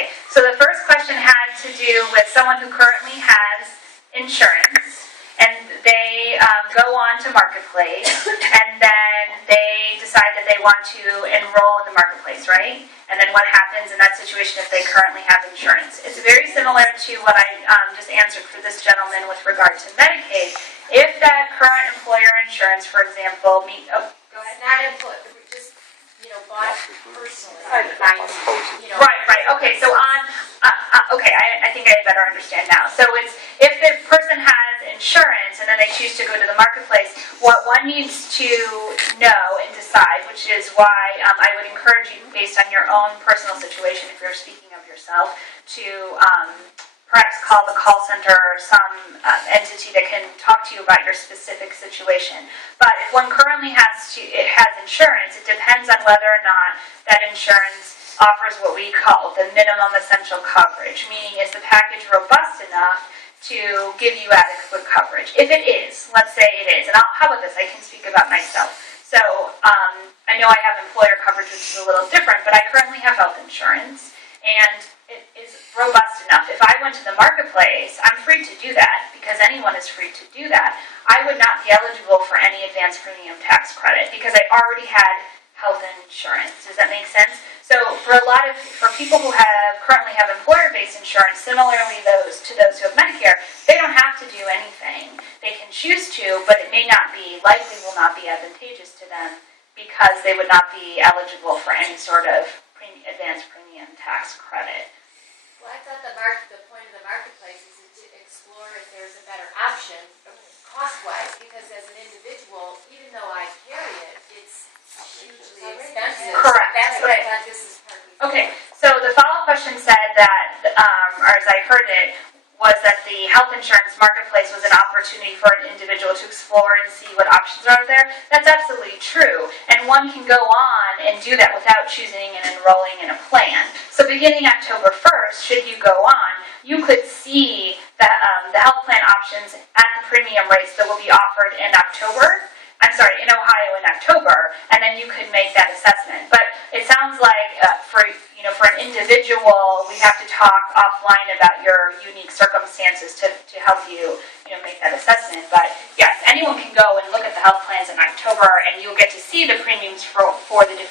Okay, so the first question had to do with someone who currently has insurance, and they go on to Marketplace, and then they decide that they want to enroll in the Marketplace, right? And then what happens in that situation if they currently have insurance? It's very similar to what I just answered for this gentleman with regard to Medicaid. If that current employer insurance, for example, go ahead. Not just, bought personally. Right. Okay, so I think I better understand now. So it's if the person has insurance and then they choose to go to the Marketplace, what one needs to know and decide, which is why I would encourage you, based on your own personal situation, if you're speaking of yourself, to perhaps call the call center or some entity that can talk to you about your specific situation. But if one currently has insurance, it depends on whether or not that insurance offers what we call the minimum essential coverage, meaning is the package robust enough to give you adequate coverage. If it is, let's say it is, and how about this? I can speak about myself. So I know I have employer coverage, which is a little different, but I currently have health insurance, and it is robust enough. If I went to the Marketplace, I'm free to do that because anyone is free to do that. I would not be eligible for any advanced premium tax credit because I already had health insurance. Does that make sense? So for people who currently have employer-based insurance, similarly to those who have Medicare, they don't have to do anything. They can choose to, but it likely will not be advantageous to them because they would not be eligible for any sort of advanced premium tax credit. Well, I thought the point of the Marketplace is to explore if there's a better option cost-wise, because as an individual, even though I carry it, it's hugely expensive. Correct. That's what I thought this is part of. Okay, so the follow-up question said that, or as I heard it, was that the health insurance Marketplace was an opportunity for an individual to explore and see what options are out there. That's absolutely true. And one can go on and do that without choosing and enrolling in a plan. So beginning October 1st, should you go on, you could see the health plan options at the premium rates that will be offered in in Ohio in October, and then you could make that assessment. But it sounds like for an individual, we have to talk offline about your unique circumstances to help you, make that assessment. But yes, anyone can go and look at the health plans in October, and you'll get to see the premiums for the different